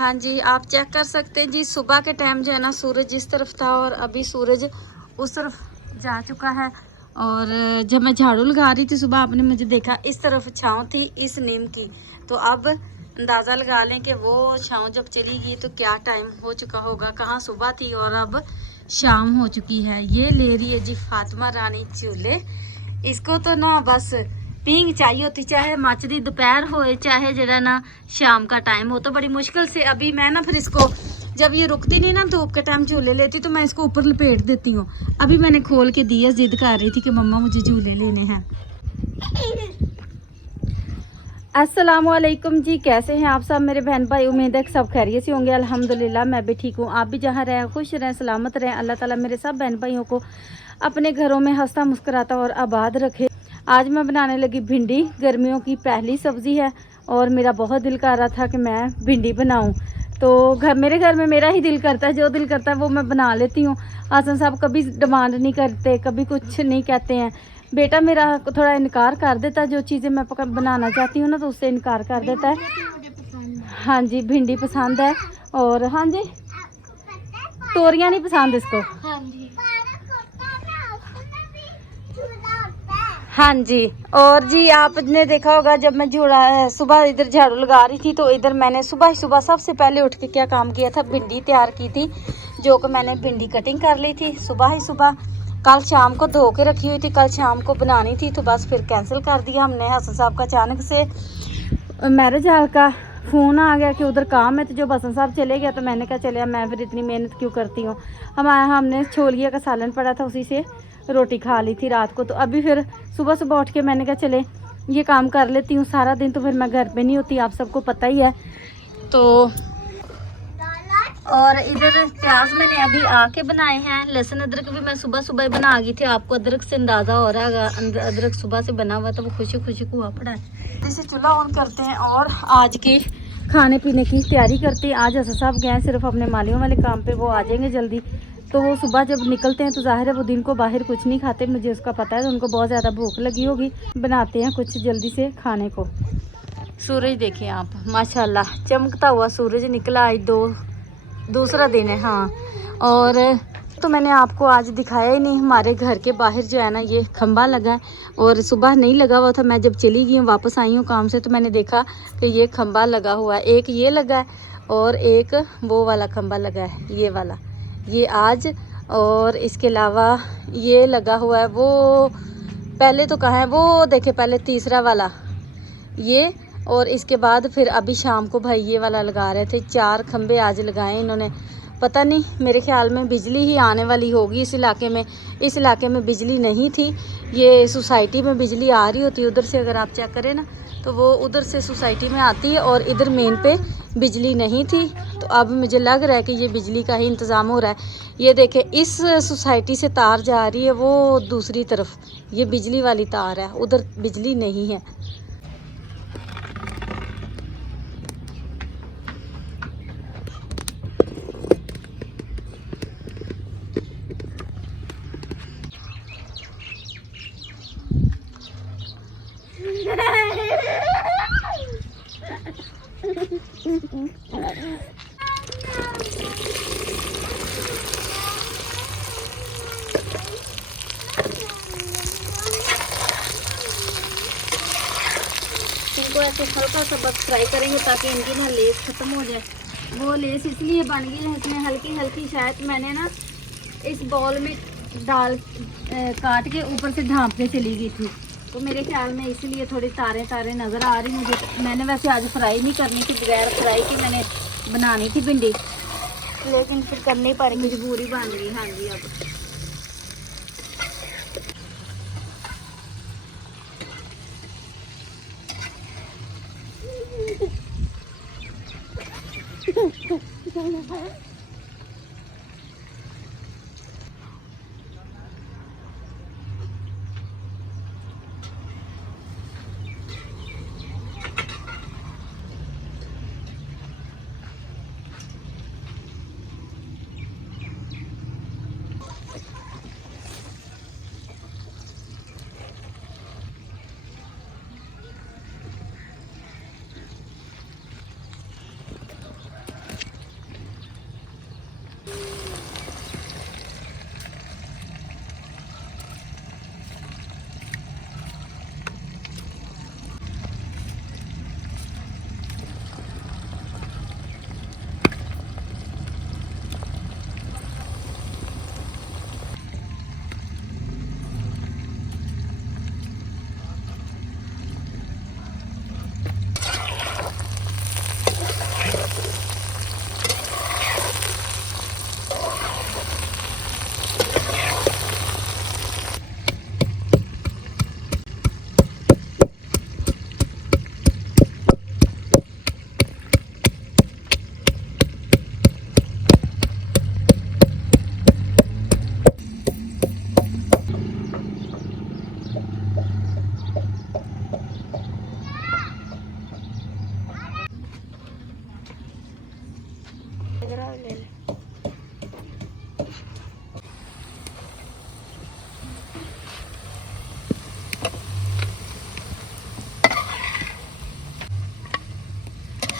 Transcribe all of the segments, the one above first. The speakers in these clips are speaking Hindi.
हाँ जी, आप चेक कर सकते हैं जी, सुबह के टाइम जो है ना सूरज इस तरफ था और अभी सूरज उस तरफ जा चुका है। और जब मैं झाड़ू लगा रही थी सुबह, आपने मुझे देखा इस तरफ छाँव थी इस नीम की, तो अब अंदाज़ा लगा लें कि वो छाँव जब चली गई तो क्या टाइम हो चुका होगा। कहाँ सुबह थी और अब शाम हो चुकी है। ये ले रही है जी फातिमा रानी झूले। इसको तो ना बस पींग चाहिए होती, चाहे मचदी दोपहर होए चाहे जरा ना शाम का टाइम हो। तो बड़ी मुश्किल से अभी मैं ना फिर इसको, जब ये रुकती नहीं ना धूप के टाइम झूले लेती तो मैं इसको ऊपर लपेट देती हूँ। अभी मैंने खोल के दिया, जिद कर रही थी कि मम्मा मुझे झूले लेने हैं। अस्सलामुअलैकुम जी, कैसे हैं आप सब मेरे बहन भाई? उम्मीद है कि सब खैरियत से होंगे। अल्हम्दुलिल्लाह मैं भी ठीक हूँ। आप भी जहाँ रहें खुश रहें, सलामत रहें। अल्लाह ताला मेरे सब बहन भाइयों को अपने घरों में हंसता मुस्कुराता और आबाद रखे। आज मैं बनाने लगी भिंडी। गर्मियों की पहली सब्ज़ी है और मेरा बहुत दिल कर रहा था कि मैं भिंडी बनाऊं। तो मेरे घर में मेरा ही दिल करता है, जो दिल करता है वो मैं बना लेती हूँ। हसन साहब कभी डिमांड नहीं करते, कभी कुछ नहीं कहते हैं। बेटा मेरा थोड़ा इनकार कर देता है, जो चीज़ें मैं बनाना चाहती हूँ ना तो उससे इनकार कर देता है। हाँ जी, भिंडी पसंद है। और हाँ जी, तोरियां नहीं पसंद इसको। हाँ जी। और जी आपने देखा होगा जब मैं सुबह इधर झाड़ू लगा रही थी तो इधर मैंने सुबह सबसे पहले उठ के क्या काम किया था, भिंडी तैयार की थी। जो कि मैंने भिंडी कटिंग कर ली थी सुबह ही सुबह। कल शाम को धो के रखी हुई थी, कल शाम को बनानी थी तो बस फिर कैंसिल कर दिया हमने। हसन साहब का अचानक से मैरिज हॉल का फ़ोन आ गया कि उधर काम है, तो जब हसन साहब चले गया तो मैंने कहा चले मैं फिर इतनी मेहनत क्यों करती हूँ। हमने छोलिया का सालन पड़ा था, उसी से रोटी खा ली थी रात को। तो अभी फिर सुबह सुबह उठ के मैंने कहा चले ये काम कर लेती हूँ। सारा दिन तो फिर मैं घर पे नहीं होती, आप सबको पता ही है। तो और इधर प्याज मैंने अभी आके बनाए हैं। लहसुन अदरक भी मैं सुबह सुबह बना गई थी। आपको अदरक से अंदाज़ा हो रहा है, अदरक सुबह से बना हुआ तो वो खुशी खुशी हुआ पड़ा है। जैसे चूल्हा ऑन करते हैं और आज के खाने पीने की तैयारी करते हैं। आज हसन साहब गए सिर्फ अपने मालियों वाले काम पे, वो आ जाएंगे जल्दी। तो वो सुबह जब निकलते हैं तो जाहिर है वो दिन को बाहर कुछ नहीं खाते, मुझे उसका पता है। तो उनको बहुत ज़्यादा भूख लगी होगी, बनाते हैं कुछ जल्दी से खाने को। सूरज देखें आप, माशाल्लाह चमकता हुआ सूरज निकला। आज दूसरा दिन है। हाँ, और तो मैंने आपको आज दिखाया ही नहीं, हमारे घर के बाहर जो है ना ये खंबा लगा है और सुबह नहीं लगा हुआ था। मैं जब चली गई हूँ, वापस आई हूँ काम से, तो मैंने देखा कि ये खंबा लगा हुआ है। एक ये लगा है और एक वो वाला खंबा लगा है, ये वाला, ये आज। और इसके अलावा ये लगा हुआ है, वो पहले तो कहाँ है वो देखे, पहले तीसरा वाला ये, और इसके बाद फिर अभी शाम को भाई ये वाला लगा रहे थे। 4 खंबे आज लगाए इन्होंने। पता नहीं, मेरे ख्याल में बिजली ही आने वाली होगी इस इलाके में। इस इलाके में बिजली नहीं थी, ये सोसाइटी में बिजली आ रही होती है उधर से। अगर आप चेक करें ना तो वो उधर से सोसाइटी में आती है और इधर मेन पे बिजली नहीं थी। तो अब मुझे लग रहा है कि ये बिजली का ही इंतज़ाम हो रहा है। ये देखें, इस सोसाइटी से तार जा रही है वो दूसरी तरफ, ये बिजली वाली तार है, उधर बिजली नहीं है। इनको ऐसे हल्का सा बस फ्राई करेंगे ताकि इनकी ना लेस ख़त्म हो जाए। वो लेस इसलिए बन गई है, इसमें हल्की हल्की शायद मैंने ना इस बॉल में डाल काट के ऊपर से ढाँप के चली गई थी, तो मेरे ख्याल में इसलिए थोड़ी तारें तारें नज़र आ रही मुझे। मैंने वैसे आज फ्राई नहीं करनी थी, बगैर फ्राई की मैंने बनानी थी भिंडी, लेकिन फिर करनी पड़ी, मजबूरी बन गई। हाँ जी, अब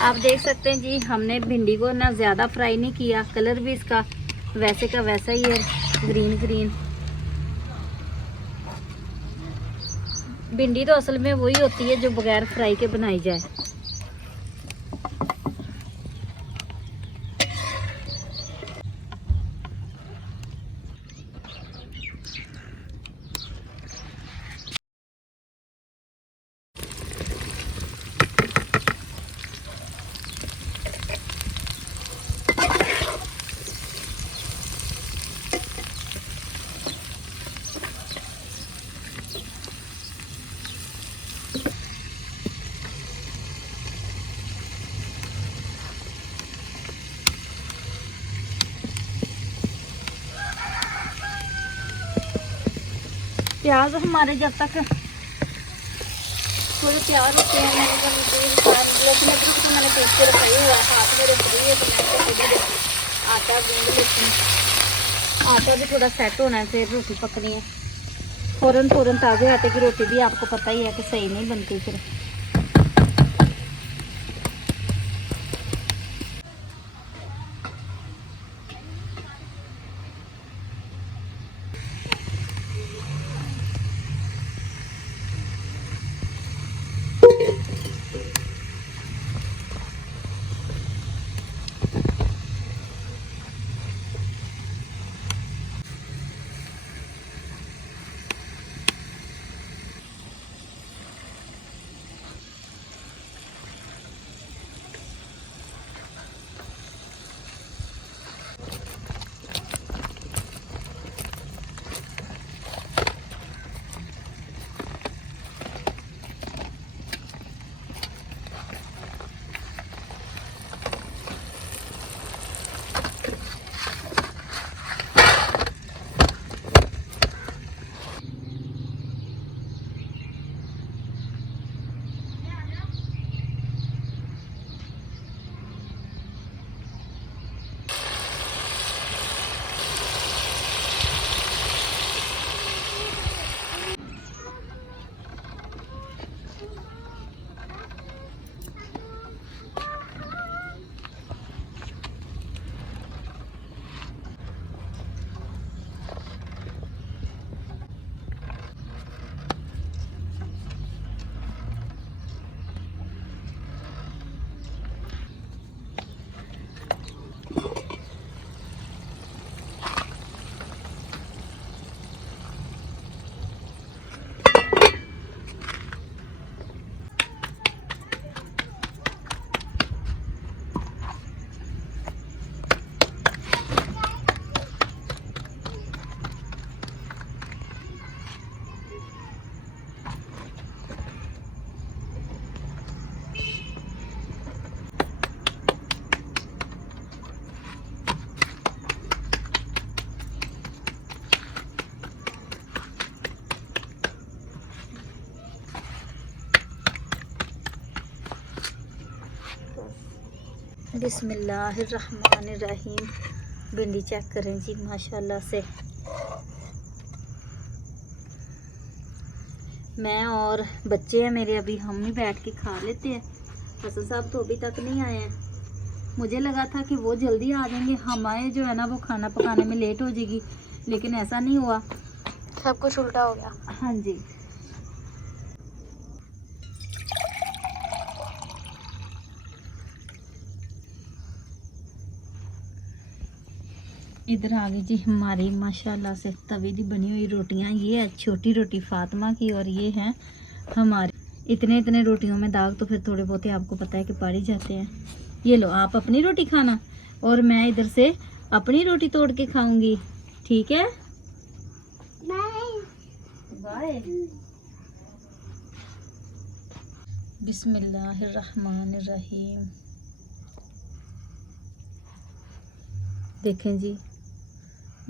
आप देख सकते हैं जी, हमने भिंडी को ना ज़्यादा फ्राई नहीं किया, कलर भी इसका वैसे का वैसा ही है, ग्रीन ग्रीन। भिंडी तो असल में वही होती है जो बगैर फ्राई के बनाई जाए। प्याज हमारे जब तक थोड़े प्याज होते हैं लेकिन तो मैंने पीस के रखाई हुआ है, हाथ में रख रही है तो मैं आटा गूंद लेती हूँ। आटा भी थोड़ा सेट होना है, फिर रोटी पकनी है। फ़ौरन ताज़े आटे की रोटी भी आपको पता ही है कि सही नहीं बनती फिर। बिस्मिल्लाहिर्रहमानिर्रहीम। भिंडी चेक करें जी, माशाल्लाह से। मैं और बच्चे हैं मेरे, अभी हम ही बैठ के खा लेते हैं। हसन साहब तो अभी तक नहीं आए हैं। मुझे लगा था कि वो जल्दी आ जाएंगे, हमारे जो है ना वो खाना पकाने में लेट हो जाएगी, लेकिन ऐसा नहीं हुआ, सब कुछ उल्टा हो गया। हाँ जी। इधर आ गई जी हमारी माशाल्लाह से तवी दी बनी हुई रोटियां। ये है छोटी रोटी फातिमा की और ये है हमारी। इतने रोटियों में दाग तो फिर थोड़े बहुत आपको पता है कि पड़ ही जाते हैं। ये लो, आप अपनी रोटी खाना और मैं इधर से अपनी रोटी तोड़ के खाऊंगी, ठीक है? बाय। बिस्मिल्लाहिर्रहमानिर्रहीम। देखें जी,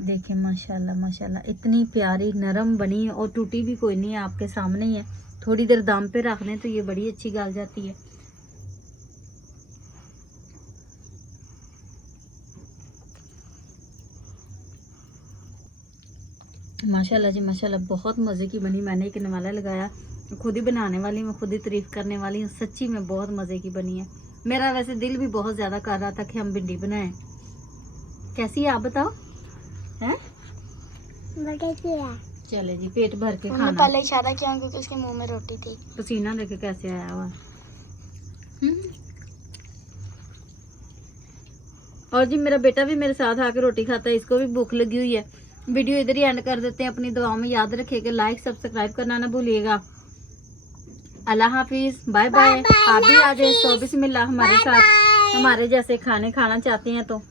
देखें माशाल्लाह माशाल्लाह, इतनी प्यारी नरम बनी है और टूटी भी कोई नहीं है, आपके सामने ही है। थोड़ी देर दम पे रख लें तो ये बड़ी अच्छी गल जाती है। माशाल्लाह जी माशाल्लाह, बहुत मज़े की बनी। मैंने एक नवाला लगाया, खुद ही बनाने वाली मैं, खुद ही तारीफ़ करने वाली हूँ। सच्ची में बहुत मज़े की बनी है। मेरा वैसे दिल भी बहुत ज्यादा कर रहा था कि हम भिंडी बनाएं। कैसी है आप बताओ? हैं? चले जी, पेट भर के खाना। पहले इशारा किया क्योंकि उसके मुंह में रोटी थी। पसीना देखे कैसे आया हुआ। और जी मेरा बेटा भी मेरे साथ आके रोटी खाता है, इसको भी भूख लगी हुई है। वीडियो इधर ही एंड कर देते हैं। अपनी दुआओं में याद रखिएगा, लाइक सब्सक्राइब करना ना भूलिएगा। अल्लाह हाफिज, बाय बाय। आप भी आ जाए 24 मिला हमारे साथ, हमारे जैसे खाने खाना चाहते हैं तो।